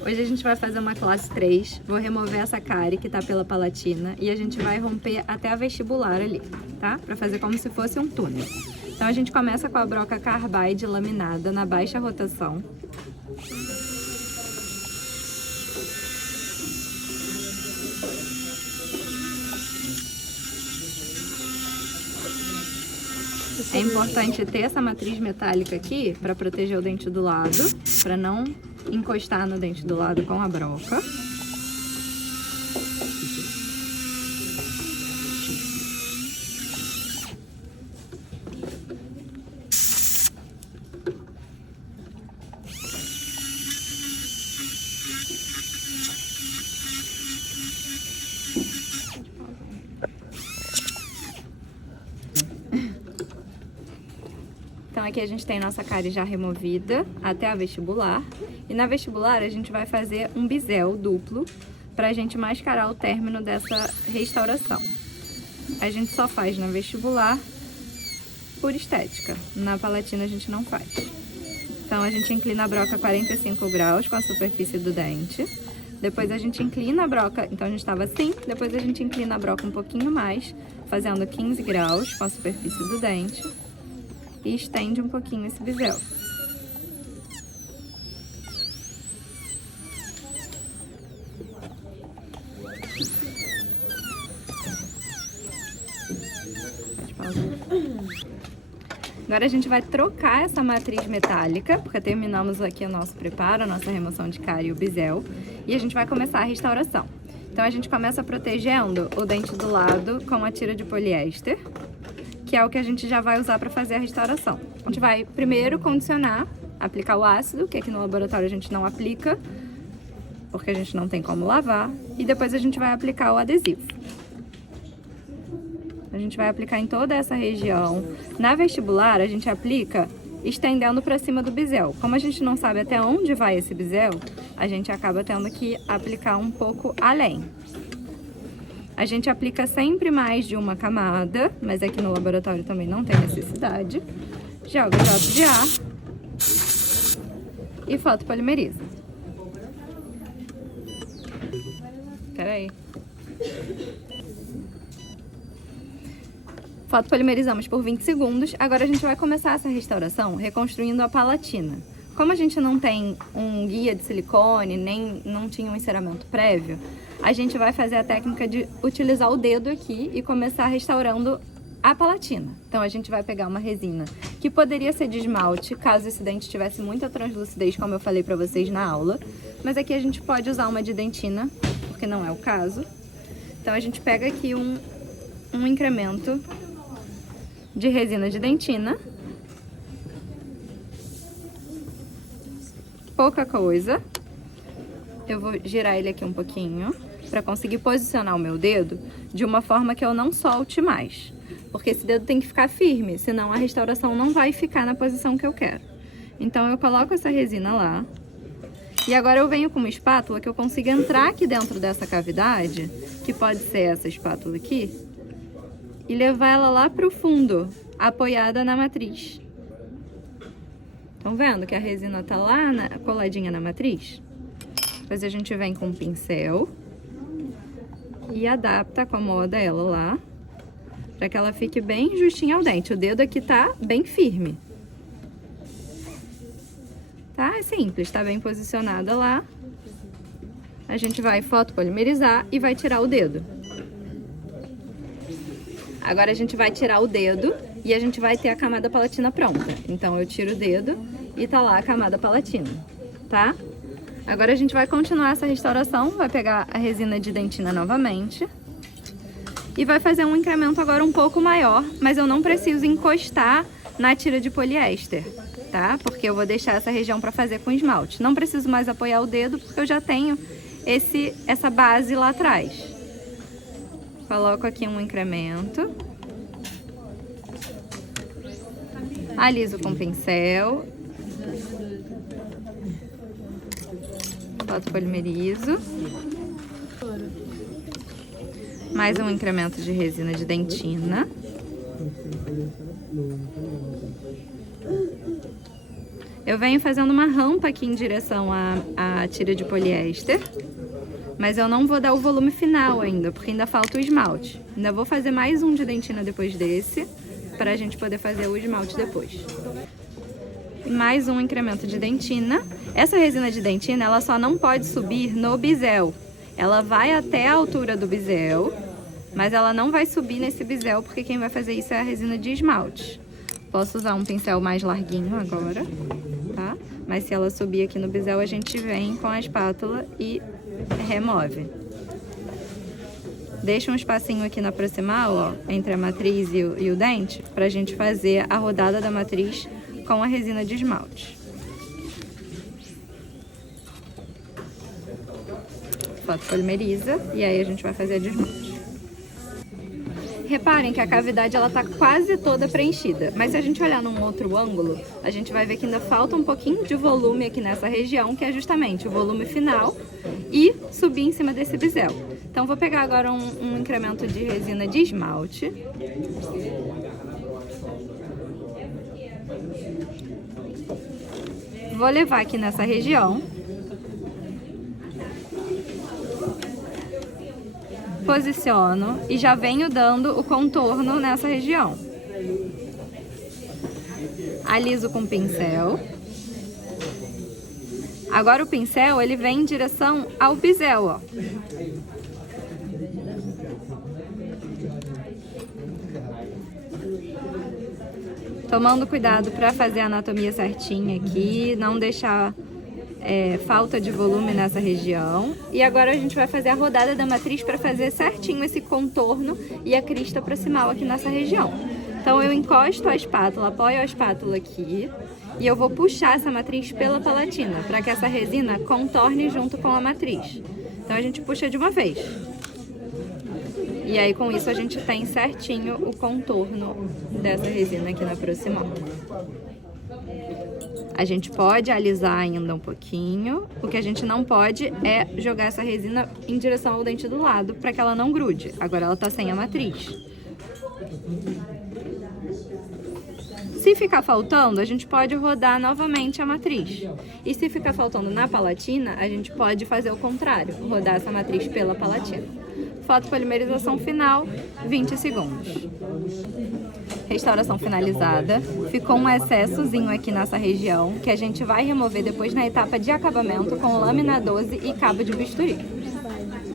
Hoje a gente vai fazer uma classe 3, vou remover essa cárie que tá pela palatina e a gente vai romper até a vestibular ali, tá? Pra fazer como se fosse um túnel. Então a gente começa com a broca carbide laminada na baixa rotação. É importante ter essa matriz metálica aqui para proteger o dente do lado, para não encostar no dente do lado com a broca. Então aqui a gente tem nossa cárie já removida até a vestibular. E na vestibular a gente vai fazer um bisel duplo pra gente mascarar o término dessa restauração. A gente só faz na vestibular por estética. Na palatina a gente não faz. Então a gente inclina a broca 45 graus com a superfície do dente. Depois a gente inclina a broca, então a gente estava assim, depois a gente inclina a broca um pouquinho mais, fazendo 15 graus com a superfície do dente. E estende um pouquinho esse bisel. Agora a gente vai trocar essa matriz metálica, porque terminamos aqui o nosso preparo, a nossa remoção de cárie e o bisel, e a gente vai começar a restauração. Então a gente começa protegendo o dente do lado com a tira de poliéster, que é o que a gente já vai usar para fazer a restauração. A gente vai primeiro condicionar, aplicar o ácido, que aqui no laboratório a gente não aplica, porque a gente não tem como lavar, e depois a gente vai aplicar o adesivo. A gente vai aplicar em toda essa região. Na vestibular, a gente aplica estendendo para cima do bisel. Como a gente não sabe até onde vai esse bisel, a gente acaba tendo que aplicar um pouco além. A gente aplica sempre mais de uma camada, mas aqui no laboratório também não tem necessidade. Joga jato de ar e fotopolimeriza. Peraí. Fotopolimerizamos por 20 segundos. Agora a gente vai começar essa restauração reconstruindo a palatina. Como a gente não tem um guia de silicone, nem não tinha um enceramento prévio, a gente vai fazer a técnica de utilizar o dedo aqui e começar restaurando a palatina. Então a gente vai pegar uma resina que poderia ser de esmalte, caso esse dente tivesse muita translucidez, como eu falei pra vocês na aula. Mas aqui a gente pode usar uma de dentina, porque não é o caso. Então a gente pega aqui um incremento de resina de dentina. Pouca coisa. Eu vou girar ele aqui um pouquinho para conseguir posicionar o meu dedo de uma forma que eu não solte mais. Porque esse dedo tem que ficar firme, senão a restauração não vai ficar na posição que eu quero. Então eu coloco essa resina lá. E agora eu venho com uma espátula que eu consiga entrar aqui dentro dessa cavidade, que pode ser essa espátula aqui, e levar ela lá pro fundo, apoiada na matriz. Estão vendo que a resina tá lá coladinha na matriz? Depois a gente vem com um pincel e adapta, acomoda ela lá, para que ela fique bem justinha ao dente. O dedo aqui tá bem firme. Tá? É simples, tá bem posicionada lá. A gente vai fotopolimerizar e vai tirar o dedo. Agora a gente vai tirar o dedo e a gente vai ter a camada palatina pronta. Então eu tiro o dedo e tá lá a camada palatina, tá? Agora a gente vai continuar essa restauração, vai pegar a resina de dentina novamente e vai fazer um incremento agora um pouco maior, mas eu não preciso encostar na tira de poliéster, tá? Porque eu vou deixar essa região para fazer com esmalte. Não preciso mais apoiar o dedo porque eu já tenho essa base lá atrás. Coloco aqui um incremento. Aliso com pincel. Fotopolimerizo. Mais um incremento de resina de dentina. Eu venho fazendo uma rampa aqui em direção à tira de poliéster, mas eu não vou dar o volume final ainda, porque ainda falta o esmalte. Ainda vou fazer mais um de dentina depois desse, para a gente poder fazer o esmalte depois. E mais um incremento de dentina. Essa resina de dentina, ela só não pode subir no bisel. Ela vai até a altura do bisel, mas ela não vai subir nesse bisel, porque quem vai fazer isso é a resina de esmalte. Posso usar um pincel mais larguinho agora, tá? Mas se ela subir aqui no bisel, a gente vem com a espátula e remove. Deixa um espacinho aqui na proximal, ó, entre a matriz e o dente, pra gente fazer a rodada da matriz com a resina de esmalte. Fotopolimeriza e aí a gente vai fazer a de esmalte. Reparem que a cavidade ela tá quase toda preenchida, mas se a gente olhar num outro ângulo, a gente vai ver que ainda falta um pouquinho de volume aqui nessa região, que é justamente o volume final e subir em cima desse bisel. Então vou pegar agora um incremento de resina de esmalte. Vou levar aqui nessa região. Posiciono e já venho dando o contorno nessa região. Aliso com o pincel. Agora o pincel, ele vem em direção ao bisel, ó. Tomando cuidado para fazer a anatomia certinha aqui, não deixar falta de volume nessa região. E agora a gente vai fazer a rodada da matriz para fazer certinho esse contorno e a crista proximal aqui nessa região. Então eu encosto a espátula, apoio a espátula aqui e eu vou puxar essa matriz pela palatina, para que essa resina contorne junto com a matriz. Então a gente puxa de uma vez. E aí com isso a gente tem certinho o contorno dessa resina aqui na proximal. A gente pode alisar ainda um pouquinho, o que a gente não pode é jogar essa resina em direção ao dente do lado, para que ela não grude. Agora ela tá sem a matriz. Se ficar faltando, a gente pode rodar novamente a matriz. E se ficar faltando na palatina, a gente pode fazer o contrário, rodar essa matriz pela palatina. Fotopolimerização final, 20 segundos. Restauração finalizada. Ficou um excessozinho aqui nessa região, que a gente vai remover depois na etapa de acabamento com lâmina 12 e cabo de bisturi.